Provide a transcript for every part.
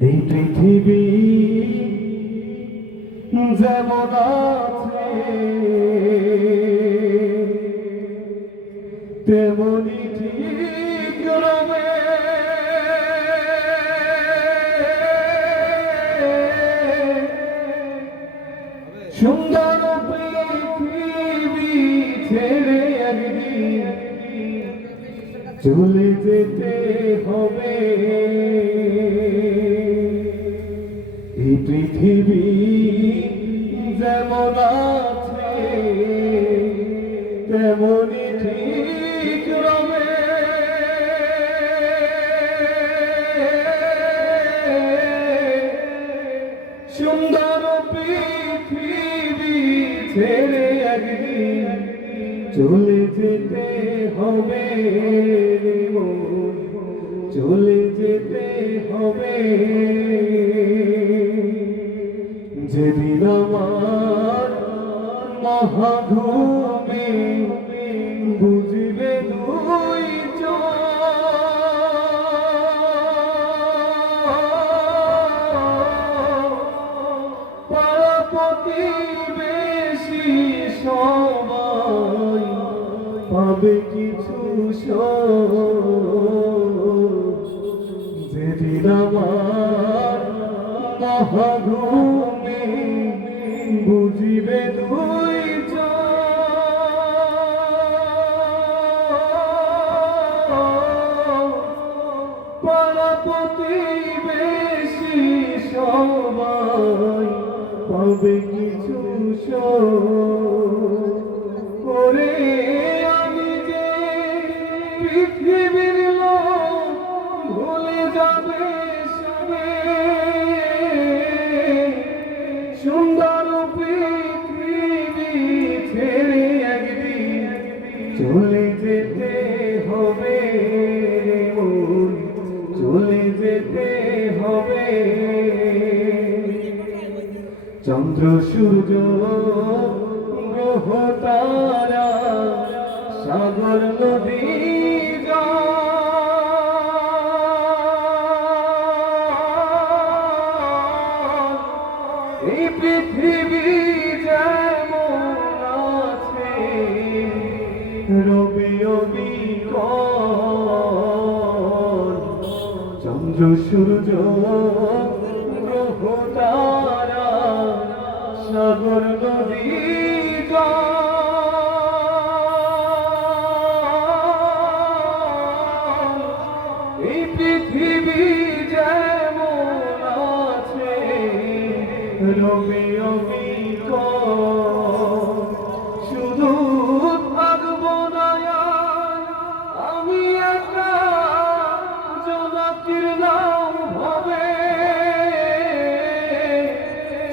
এই পৃথিবী যেমন আছে তেমনি ঠিক রবে। সুন্দর পৃথিবী ছেড়ে একদিন চলে যেতে হবে। এই পৃথিবী যেমন আছে তেমনি ঠিক রবে। সুন্দর পৃথিবী ছেড়ে একদিন চলে যেতে হবে, চলে যেতে হবে। যেদিন আমার মহাঘুমে বুঝবে দুই পাড়া প্রতিবেশী সবাই পাবে কিছু যেদিন আমার মহাঘুমে বুঝিবে দুই পাড়া প্রতিবেশী সবাই পাবে কিছু করে। আমি যে পৃথিবীর লোক ভুলে যাবে সবে। সুন্দর পৃথিবী ছেড়ে একদিন চলে যেতে হবে, চলে যেতে হবে। চন্দ্র সূর্য গ্রহ তারা সাগর নদী এই পৃথিবী যেমন আছে রবি অবিকল। চন্দ্র সূর্য গ্রহ তারা সাগর নদী এই পৃথিবী যেমন আছে রবি অবিকল। শুধু থাকবো না আমি একা জোনাকির নাম হবে।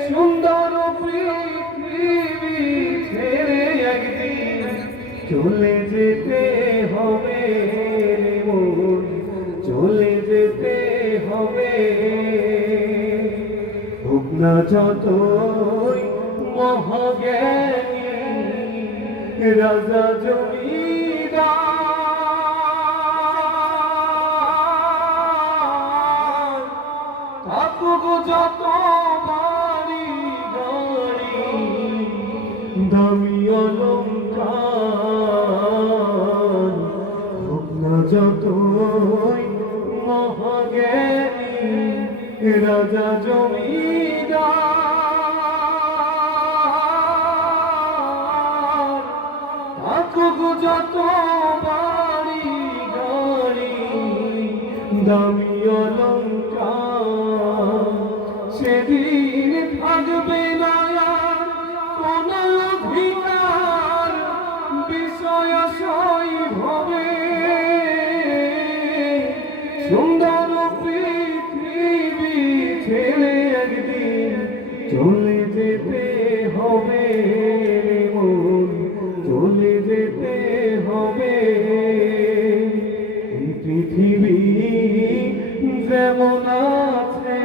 সুন্দর পৃথিবী ছেড়ে একদিন চলে যেতে হবে, চলে যেতে হবে। হোক না যতই মহাজ্ঞানী রাজা জমিদার, থাকুক যত বাড়ি গাড়ি দামি অলংকার। হোক না যতই মহাজ্ঞানী রাজা জমিদার, থাকুক যত বাড়ি গাড়ি দামি অলংকার। সেদিন থাকবে না কোন অধিকার বিষয় হবে। সুন্দর পৃথিবী ছেড়ে একদিন চলে যেতে হবে, চলে যেতে হবে। এই পৃথিবী যেমন আছে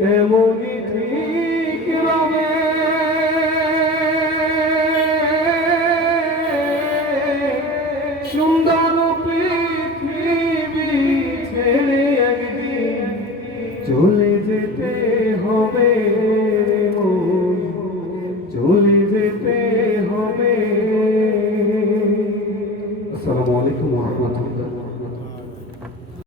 তেমনি ঠিক রবে। সুন্দর পৃথিবী ছেড়ে একদিন চলে যেতে হবে মন, চলে যেতে হবে। আসসালামু আলাইকুম ওয়া রাহমাতুল্লাহ।